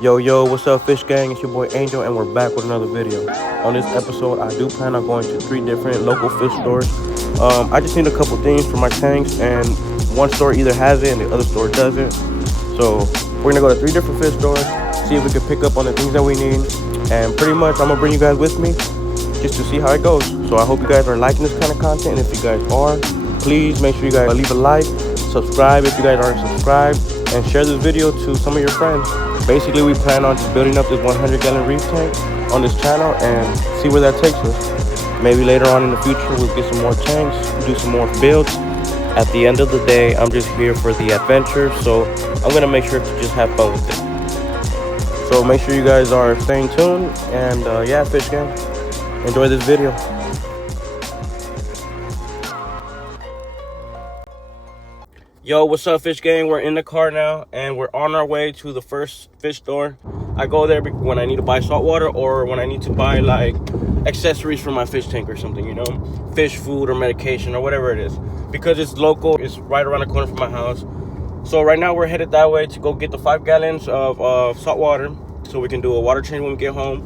Yo, what's up, Fish Gang? It's your boy Angel, and we're back with another video. On this episode, I do plan on going to 3 different local fish stores. I just need a couple things for my tanks, and one store either has it and the other store doesn't. So we're gonna go to 3 different fish stores, see if we can pick up on the things that we need, and pretty much I'm gonna bring you guys with me just to see how it goes. So I hope you guys are liking this kind of content, and if you guys are, please make sure you guys leave a like, subscribe if you guys aren't subscribed, and share this video to some of your friends. Basically, we plan on just building up this 100-gallon reef tank on this channel and see where that takes us. Maybe later on in the future, we'll get some more tanks, do some more builds. At the end of the day, I'm just here for the adventure, so I'm gonna make sure to just have fun with it. So make sure you guys are staying tuned, and yeah, Fish Gang, enjoy this video. Yo, what's up, Fish Gang? We're in the car now, and we're on our way to the first fish store. I go there when I need to buy saltwater or when I need to buy, like, accessories for my fish tank or something, you know? Fish food or medication or whatever it is. Because it's local, it's right around the corner from my house. So right now we're headed that way to go get the 5 gallons of saltwater so we can do a water change when we get home.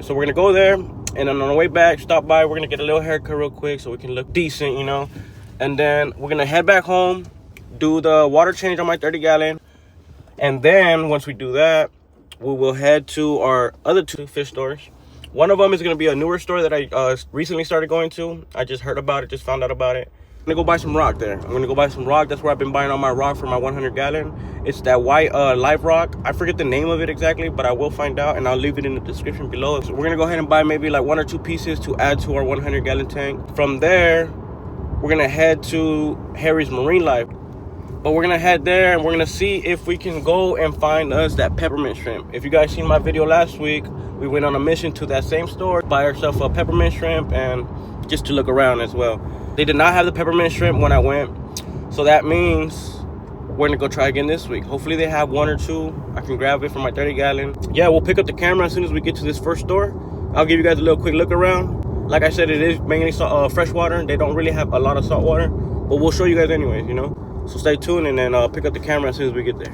So we're going to go there, and then on the way back, stop by. We're going to get a little haircut real quick so we can look decent, you know? And then we're going to head back home, do the water change on my 30-gallon, and then once we do that, we will head to our other 2 fish stores. One of them is going to be a newer store that I recently started going to. I just heard about it, just found out about it. I'm gonna go buy some rock there. I'm gonna go buy some rock. That's where I've been buying all my rock for my 100-gallon. It's that white live rock. I forget the name of it exactly, but I will find out, and I'll leave it in the description below. So we're gonna go ahead and buy maybe like 1 or 2 pieces to add to our 100-gallon tank. From there, we're gonna head to Harry's Marine Life. But we're gonna head there and we're gonna see if we can go and find us that peppermint shrimp. If you guys seen my video last week, we went on a mission to that same store, buy ourselves a peppermint shrimp, and just to look around as well. They did not have the peppermint shrimp when I went, so that means we're gonna go try again this week. Hopefully they have 1 or 2. I can grab it for my 30-gallon. Yeah, we'll pick up the camera as soon as we get to this first store. I'll give you guys a little quick look around. Like I said, it is mainly freshwater. They don't really have a lot of saltwater, but we'll show you guys anyways, you know? So stay tuned, and then pick up the camera as soon as we get there.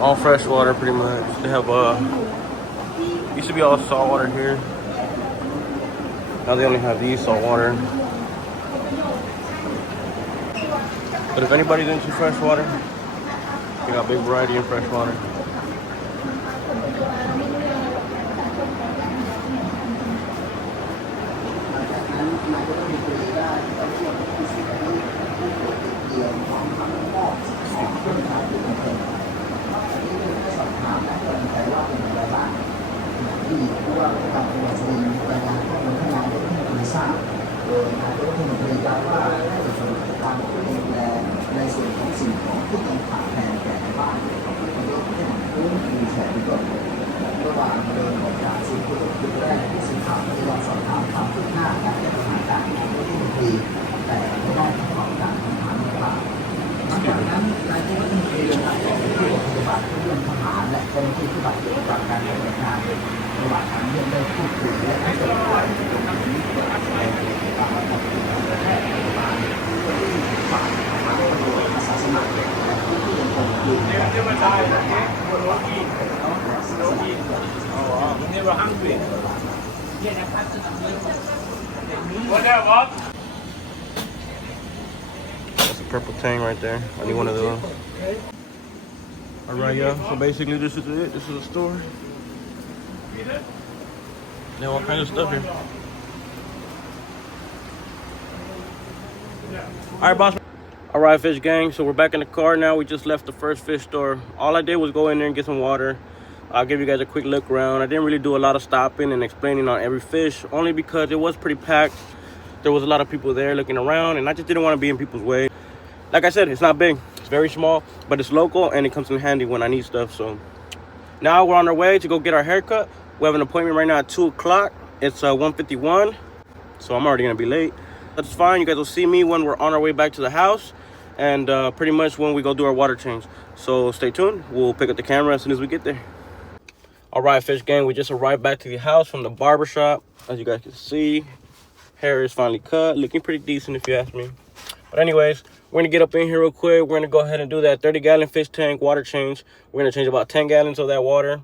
All fresh water pretty much. They have used to be all salt water here. Now they only have these salt water. But if anybody's into fresh water, they got a big variety in fresh water. That's a purple tang right there. I need one of those. Alright, y'all. So basically, this is it. This is a store. They have all kinds of stuff here. Alright, boss. Alright, Fish Gang. So we're back in the car now. We just left the first fish store. All I did was go in there and get some water. I'll give you guys a quick look around. I didn't really do a lot of stopping and explaining on every fish, only because it was pretty packed. There was a lot of people there looking around, and I just didn't want to be in people's way. Like I said, it's not big. It's very small, but it's local, and it comes in handy when I need stuff. So now we're on our way to go get our haircut. We have an appointment right now at 2 o'clock. It's 1:51, so I'm already going to be late. That's fine. You guys will see me when we're on our way back to the house. and pretty much when we go do our water change. So stay tuned. We'll pick up the camera as soon as we get there. All right, fish gang, we just arrived back to the house from the barber shop. As you guys can see, hair is finally cut, looking pretty decent if you ask me. But anyways, we're gonna get up in here real quick. We're gonna go ahead and do that 30-gallon fish tank water change. We're gonna change about 10 gallons of that water.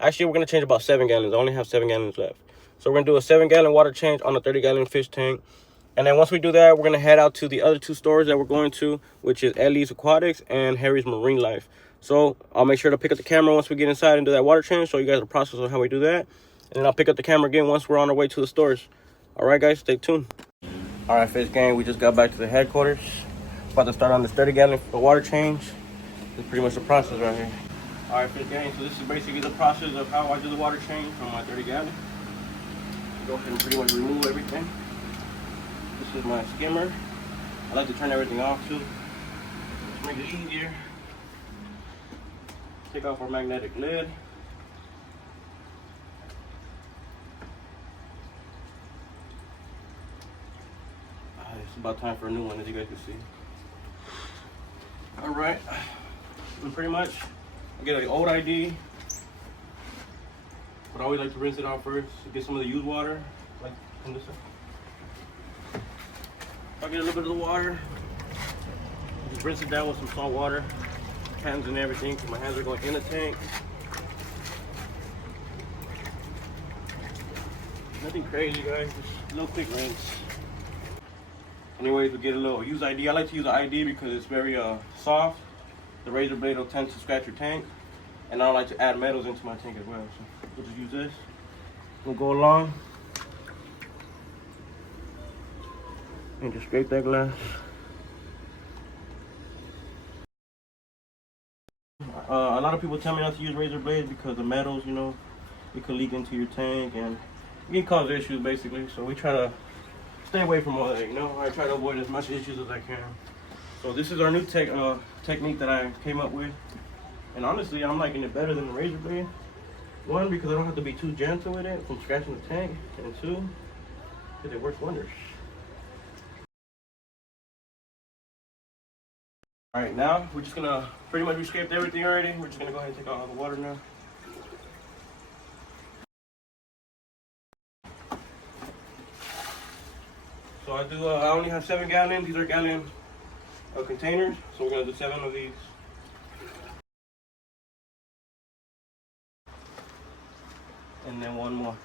Actually, we're gonna change about 7 gallons. I only have 7 gallons left. So we're gonna do a 7-gallon water change on a 30-gallon fish tank. And then once we do that, we're gonna head out to the other 2 stores that we're going to, which is Ellie's Aquatics and Harry's Marine Life. So I'll make sure to pick up the camera once we get inside and do that water change, show you guys the process of how we do that. And then I'll pick up the camera again once we're on our way to the stores. All right, guys, stay tuned. All right, fish gang, we just got back to the headquarters. About to start on this 30-gallon water change. This is pretty much the process right here. All right, fish gang, so this is basically the process of how I do the water change from my 30-gallon. Go ahead and pretty much remove everything. This is my skimmer. I like to turn everything off too, to make it easier. Take off our magnetic lid. It's about time for a new one, as you guys can see. All right, and pretty much I get an old ID, but I always like to rinse it out first to get some of the used water, like from this side. I get a little bit of the water, just rinse it down with some salt water, hands and everything, because my hands are going in the tank. Nothing crazy, guys, just a little quick rinse. Anyways, we get a little use ID. I like to use the ID because it's very soft. The razor blade will tend to scratch your tank, and I don't like to add metals into my tank as well. So we'll just use this. We'll go along and just scrape that glass. A lot of people tell me not to use razor blades because the metals, you know, it could leak into your tank and it can cause issues basically. So we try to stay away from all that, you know. I try to avoid as much issues as I can. So this is our new technique that I came up with. And honestly, I'm liking it better than the razor blade. One, because I don't have to be too gentle with it from scratching the tank. And two, because it works wonders. All right, now we're just gonna pretty much we scraped everything already. We're just gonna go ahead and take out all the water now. So I only have 7 gallons. These are gallon containers. So we're gonna do 7 of these. And then 1 more.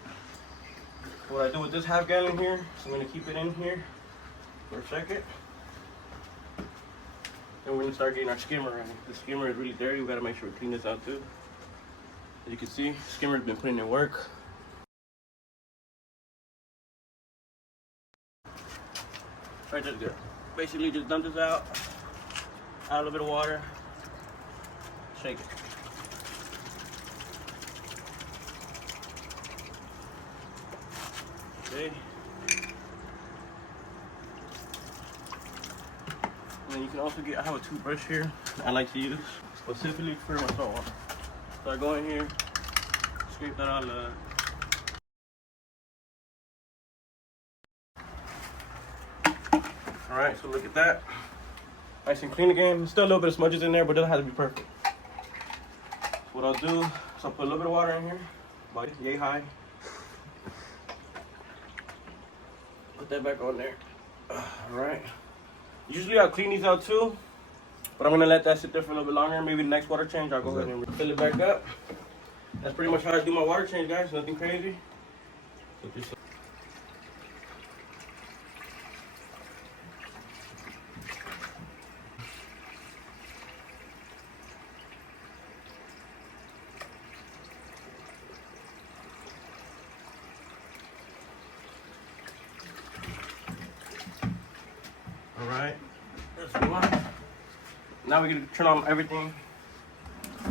So what I do with this half gallon here, so I'm gonna keep it in here for a second. And we're gonna start getting our skimmer ready. The skimmer is really dirty. We gotta make sure we clean this out too. As you can see, the skimmer's been putting in work. Right, just good. Basically, just dump this out, add a little bit of water, shake it. Okay. And then you can also get, I have a toothbrush here I like to use specifically for my salt water. So I go in here, scrape that all up. All right, so look at that. Nice and clean again. Still a little bit of smudges in there, but it doesn't have to be perfect. So what I'll do is I'll put a little bit of water in here, about yay high. Put that back on there. All right. Usually I'll clean these out too, but I'm gonna let that sit there for a little bit longer. Maybe the next water change, I'll go ahead and fill it back up. That's pretty much how I do my water change, guys. Nothing crazy. So just Alright, that's one. Now we're gonna turn on everything,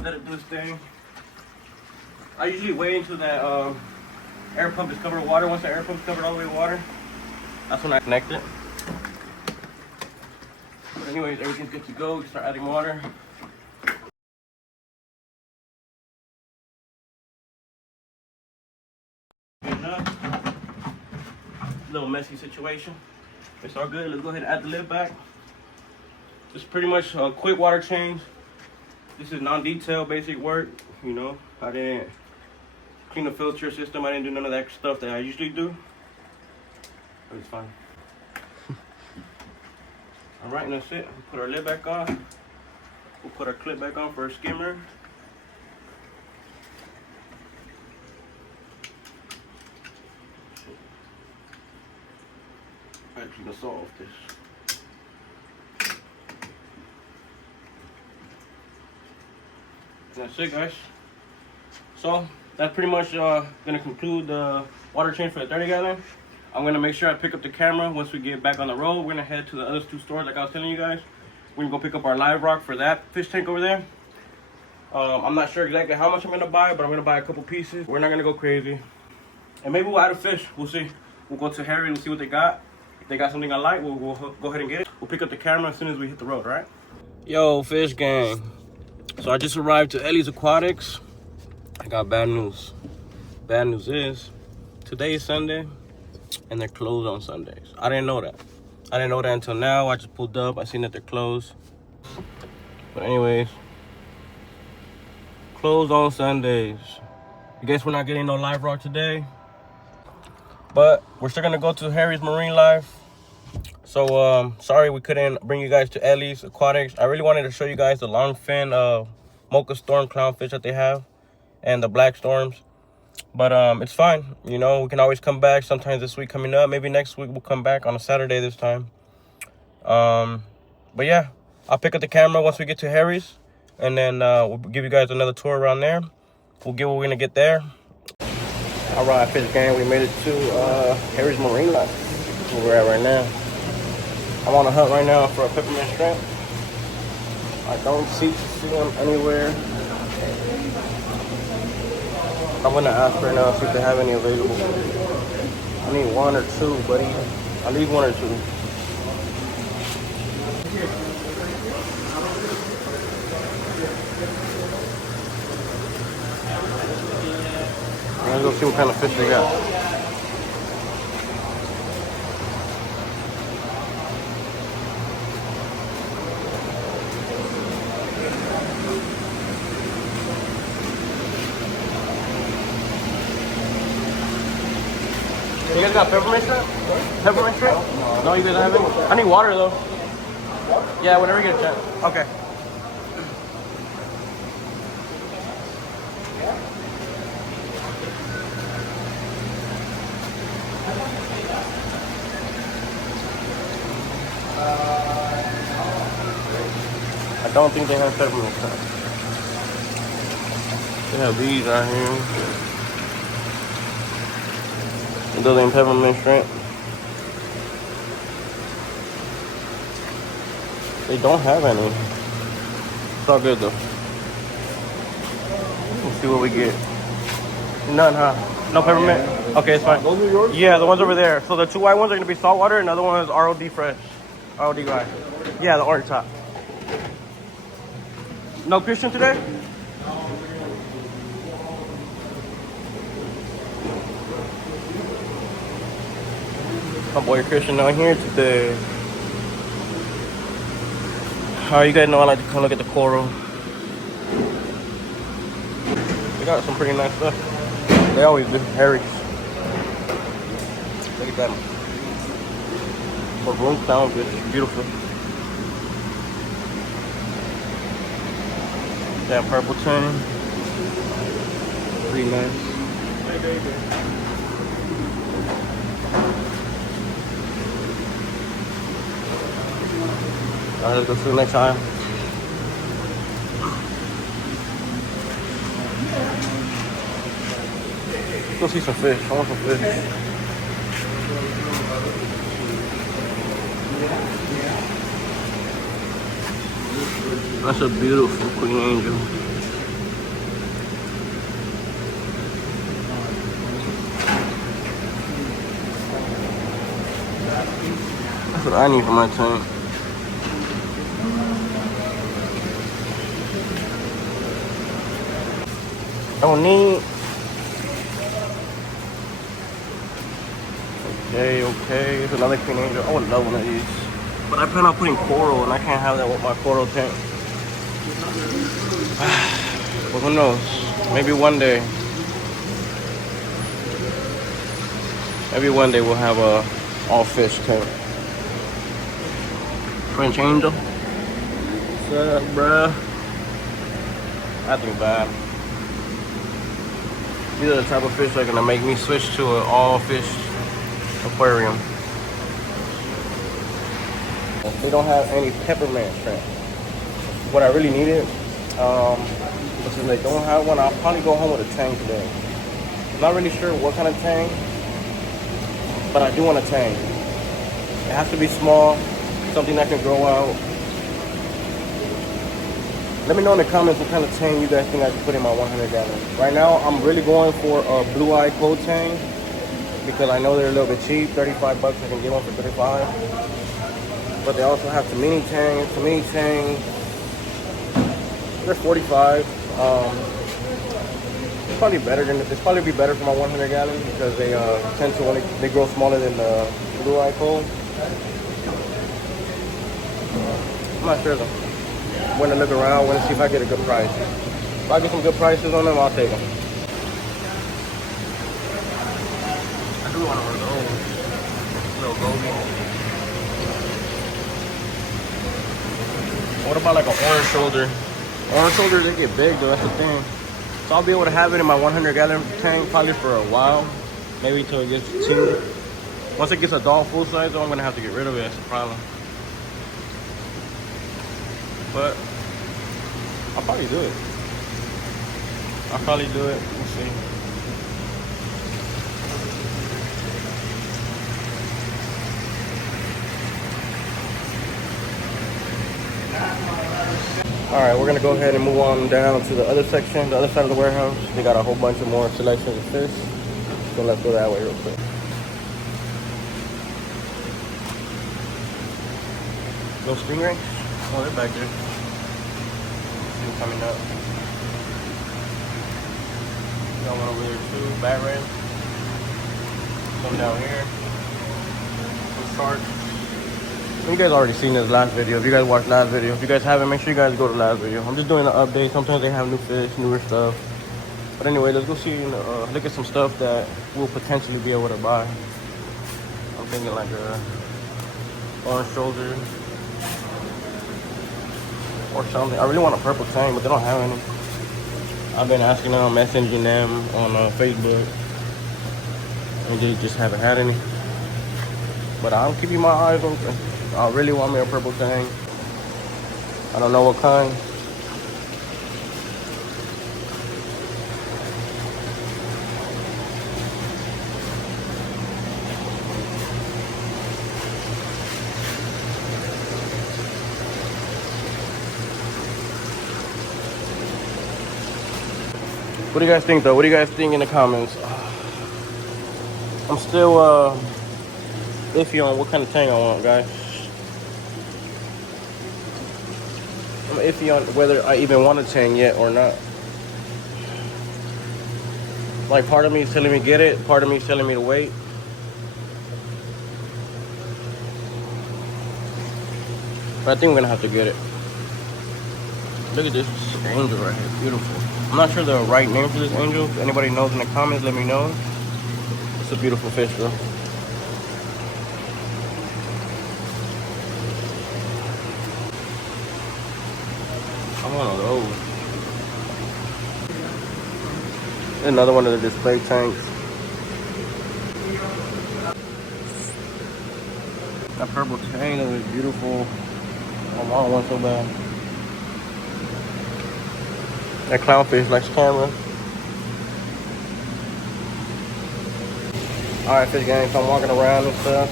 let it do its thing. I usually wait until that air pump is covered with water. Once the air pump's covered all the way with water, that's when I connect it. But anyways, everything's good to go. We can start adding water. Good enough. Little messy situation. It's all good. Let's go ahead and add the lid back. It's pretty much a quick water change. This is non-detail basic work, you know. I didn't clean the filter system. I didn't do none of that stuff that I usually do. But it's fine. All right, and that's it. We'll put our lid back on. We'll put our clip back on for our skimmer. Actually, gonna solve this. And that's it, guys. So that's pretty much gonna conclude the water change for the 30 gallon. I'm gonna make sure I pick up the camera once we get back on the road. We're gonna head to the other two stores like I was telling you guys. We're gonna go pick up our live rock for that fish tank over there. I'm not sure exactly how much I'm gonna buy, but I'm gonna buy a couple pieces. We're not gonna go crazy. And maybe we'll add a fish, we'll see. We'll go to Harry and see what they got. If they got something I like, we'll go ahead and get it. We'll pick up the camera as soon as we hit the road, right? Yo, fish gang. So I just arrived to Ellie's Aquatics. I got bad news. Bad news is, today is Sunday, and they're closed on Sundays. I didn't know that. I didn't know that until now. I just pulled up, I seen that they're closed. But anyways, closed on Sundays. I guess we're not getting no live rock today. But we're still gonna go to Harry's Marine Life. So sorry we couldn't bring you guys to Ellie's Aquatics. I really wanted to show you guys the long fin mocha storm clownfish that they have and the black storms. But it's fine, you know, we can always come back sometimes this week coming up. Maybe next week we'll come back on a Saturday this time. But yeah, I'll pick up the camera once we get to Harry's, and then we'll give you guys another tour around there. We'll get what we're gonna get there. All right, fish gang, we made it to Harry's Marine Life. That's where we're at right now. I'm on a hunt right now for a peppermint shrimp. I don't see them anywhere. I'm gonna ask right now, see if they have any available. I need one or two, buddy. I need one or two. Let's go see what kind of fish they got. You guys got peppermint shrimp? Peppermint shrimp? No, you guys don't have any? I need water though. Yeah, whenever you get a chance. Okay. I don't think they have peppermint shrimp. They have these right here. Those ain't peppermint shrimp. They don't have any. It's all good though. Let's see what we get. None, huh? No peppermint? Okay, it's fine. Those are yours? Yeah, the ones over there. So the two white ones are gonna be saltwater, and the other one is ROD fresh. ROD guy. Yeah, the orange top. No Christian today? My boy Christian out here today. Alright, you guys know I like to come look at the coral. They got some pretty nice stuff. They always do. Harry's. Look at that. Maroon clownfish. Beautiful. That purple tone. Pretty nice. Alright, let's go see you next time. Let's go see some fish. I want some fish. That's a beautiful queen angel. That's what I need for my tank. Don't need. Okay, it's another queen angel. I would love one of these. But I plan on putting coral, and I can't have that with my coral tank. But who knows? Maybe one day. Maybe one day we'll have a all fish tank. French Angel. What's up, bruh? Nothing bad. These are the type of fish that are gonna make me switch to an all fish aquarium. They don't have any peppermint shrimp. What I really needed, but since they don't have one, I'll probably go home with a tang today. I'm not really sure what kind of tang, but I do want a tang. It has to be small, something that can grow out. Let me know in the comments what kind of tang you guys think I should put in my 100 gallon. Right now, I'm really going for a blue-eye cold tang because I know they're a little bit cheap. 35 bucks, I can get one for 35. But they also have some mini tangs. They're 45. It's probably better than it's probably be better for my 100 gallon because they tend to they grow smaller than the blue-eye cold. I'm not sure though. I'm gonna look around, want to see if I get a good price. If I get some good prices on them, I'll take them. I do want one of those. Little goby. What about like an orange shoulder? Orange shoulders, they get big though, that's the thing. So I'll be able to have it in my 100 gallon tank probably for a while. Maybe till it gets too. Once it gets adult full size though, I'm gonna have to get rid of it, that's the problem. But I'll probably do it. We'll see. Alright, we're gonna go ahead and move on down to the other section, the other side of the warehouse. They got a whole bunch of more selections of fish. So let's go that way real quick. No stingrays? Oh, they're back there. Still coming up. Got one over there too, bat ray. Some down here. Some sharks. You guys already seen this last video. If you guys watched last video, if you guys haven't, make sure you guys go to last video. I'm just doing an update. Sometimes they have new fish, newer stuff. But anyway, let's go see, look at some stuff that we'll potentially be able to buy. I'm thinking like a orange shoulder or something. I really want a purple tang, but they don't have any. I've been asking them, messaging them on Facebook, and they just haven't had any. But I'm keeping my eyes open. I really want me a purple tang. I don't know what kind. What do you guys think though? What do you guys think in the comments? I'm still iffy on what kind of tang I want, guys. I'm iffy on whether I even want a tang yet or not. Like, part of me is telling me get it, part of me is telling me to wait. But I think I'm gonna have to get it. Look at this angel right here, beautiful. I'm not sure the right name for this angel. If anybody knows in the comments, let me know. It's a beautiful fish though. I'm one of those. Another one of the display tanks. That purple tang is beautiful. I want one so bad. That clownfish likes camera. Alright, fish gang, so I'm walking around and stuff,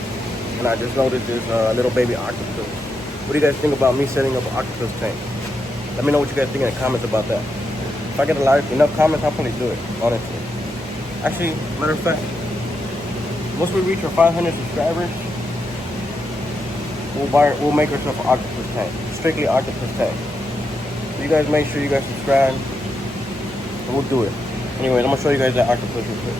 and I just noticed this little baby octopus. What do you guys think about me setting up an octopus tank? Let me know what you guys think in the comments about that. If I get enough comments, I'll probably do it, honestly. Actually, matter of fact, once we reach our 500 subscribers, we'll make ourselves an octopus tank. Strictly octopus tank. So you guys make sure you guys subscribe, and we'll do it. Anyways, I'm gonna show you guys that octopus real quick.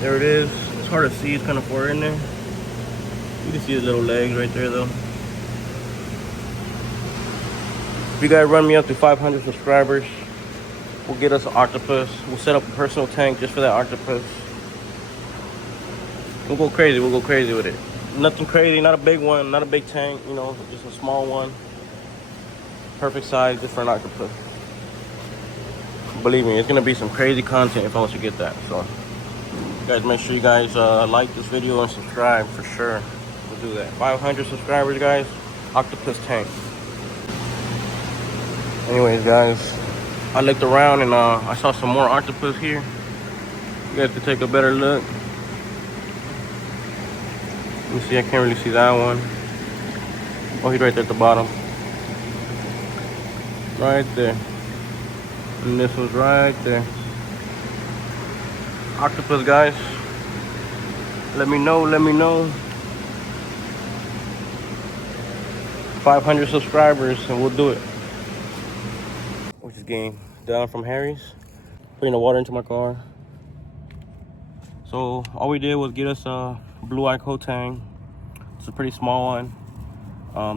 There it is. It's hard to see, it's kind of far in there. You can see his little legs right there though. If you guys run me up to 500 subscribers, we'll get us an octopus. We'll set up a personal tank just for that octopus. We'll go crazy with it. Nothing crazy, not a big one, not a big tank, you know, just a small one. Perfect size just for an octopus. Believe me, it's gonna be some crazy content if I was to get that. So you guys make sure you guys like this video and subscribe for sure. We'll do that. 500 subscribers, guys. Octopus tank. Anyways, guys, I looked around and I saw some more octopus here. You guys can take a better look. Let me see, I can't really see that one. Oh, he's right there at the bottom. Right there. And this was right there. Octopus, guys. Let me know, let me know. 500 subscribers and we'll do it. Which is getting down from Harry's. Putting the water into my car. So all we did was get us a blue-eye coatang. It's a pretty small one.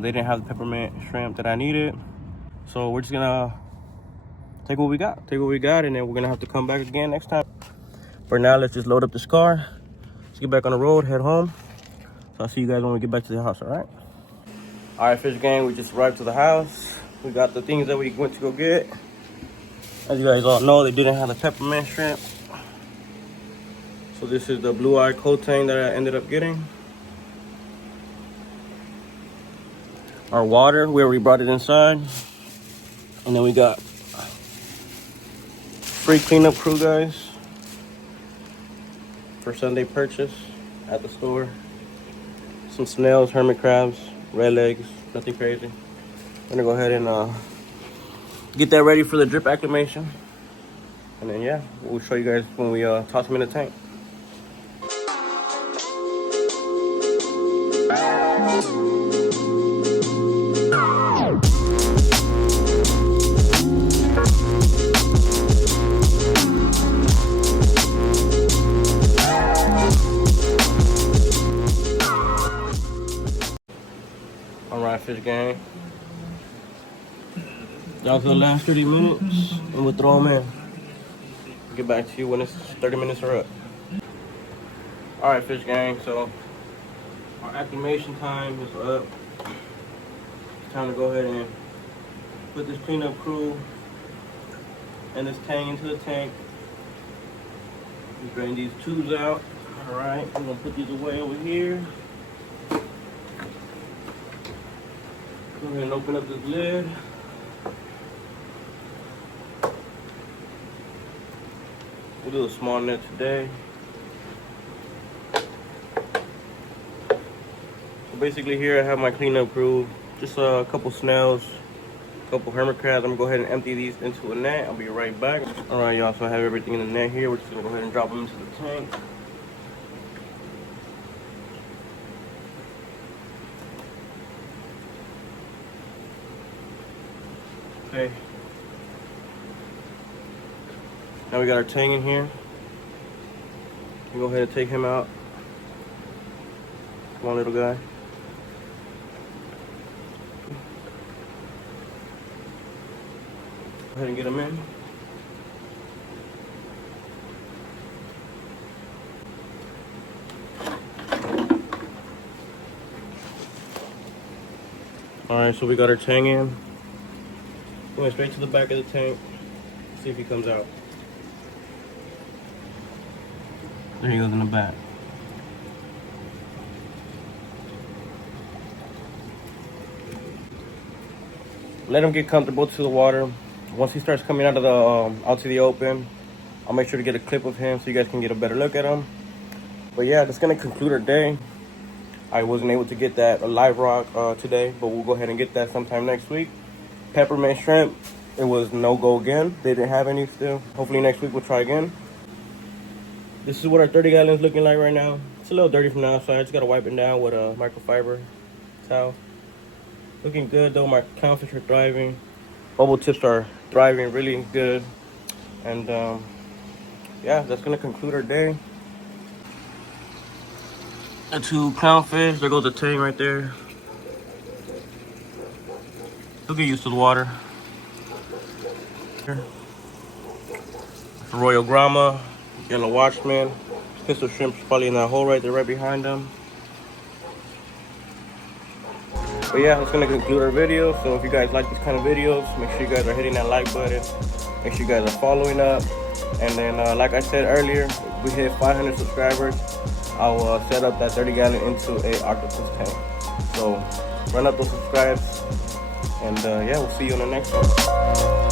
They didn't have the peppermint shrimp that I needed. So we're just gonna take what we got, and then we're gonna have to come back again next time. For now, let's just load up this car. Let's get back on the road, head home. So I'll see you guys when we get back to the house, all right? All right, Fish Gang, we just arrived to the house. We got the things that we went to go get. As you guys all know, they didn't have the peppermint shrimp. So this is the blue-eye coatang that I ended up getting. Our water, we already brought it inside. And then we got free cleanup crew, guys, for Sunday purchase at the store. Some snails, hermit crabs, red legs, nothing crazy. I'm gonna go ahead and get that ready for the drip acclimation. And then yeah, we'll show you guys when we toss them in the tank. Fish Gang. Y'all for the last 30 minutes and we'll throw them in. Get back to you when it's 30 minutes are up. Alright, Fish Gang, so our acclimation time is up. It's time to go ahead and put this cleanup crew and this tang into the tank. We drain these tubes out. Alright, I'm gonna put these away over here. Go ahead and open up this lid. We'll do a small net today. So basically here I have my cleanup crew. Just a couple snails, a couple hermit crabs. I'm gonna go ahead and empty these into a net. I'll be right back. Alright, y'all, so I have everything in the net here. We're just gonna go ahead and drop them into the tank. Okay. Now we got our tang in here. We'll go ahead and take him out. Come on, little guy. Go ahead and get him in. Alright, so we got our tang in. Going straight to the back of the tank. See if he comes out. There he goes in the back. Let him get comfortable to the water. Once he starts coming out of the out to the open, I'll make sure to get a clip of him so you guys can get a better look at him. But yeah, that's gonna conclude our day. I wasn't able to get that live rock today, but we'll go ahead and get that sometime next week. Peppermint shrimp, it was no go again. They didn't have any still. Hopefully next week we'll try again. This is what our 30 gallons looking like right now. It's a little dirty from the outside. I just gotta wipe it down with a microfiber towel. Looking good though. My clownfish are thriving. Bubble tips are thriving really good. And yeah, that's gonna conclude our day. The 2 clownfish. There goes the tank right there. He'll get used to the water. Royal Grama, Yellow Watchman, pistol shrimp's probably in that hole right there, right behind them. But yeah, that's gonna conclude our video. So if you guys like these kind of videos, make sure you guys are hitting that like button. Make sure you guys are following up. And then, like I said earlier, if we hit 500 subscribers, I'll set up that 30-gallon into a octopus tank. So run up those subscribes, and yeah, we'll see you on the next one.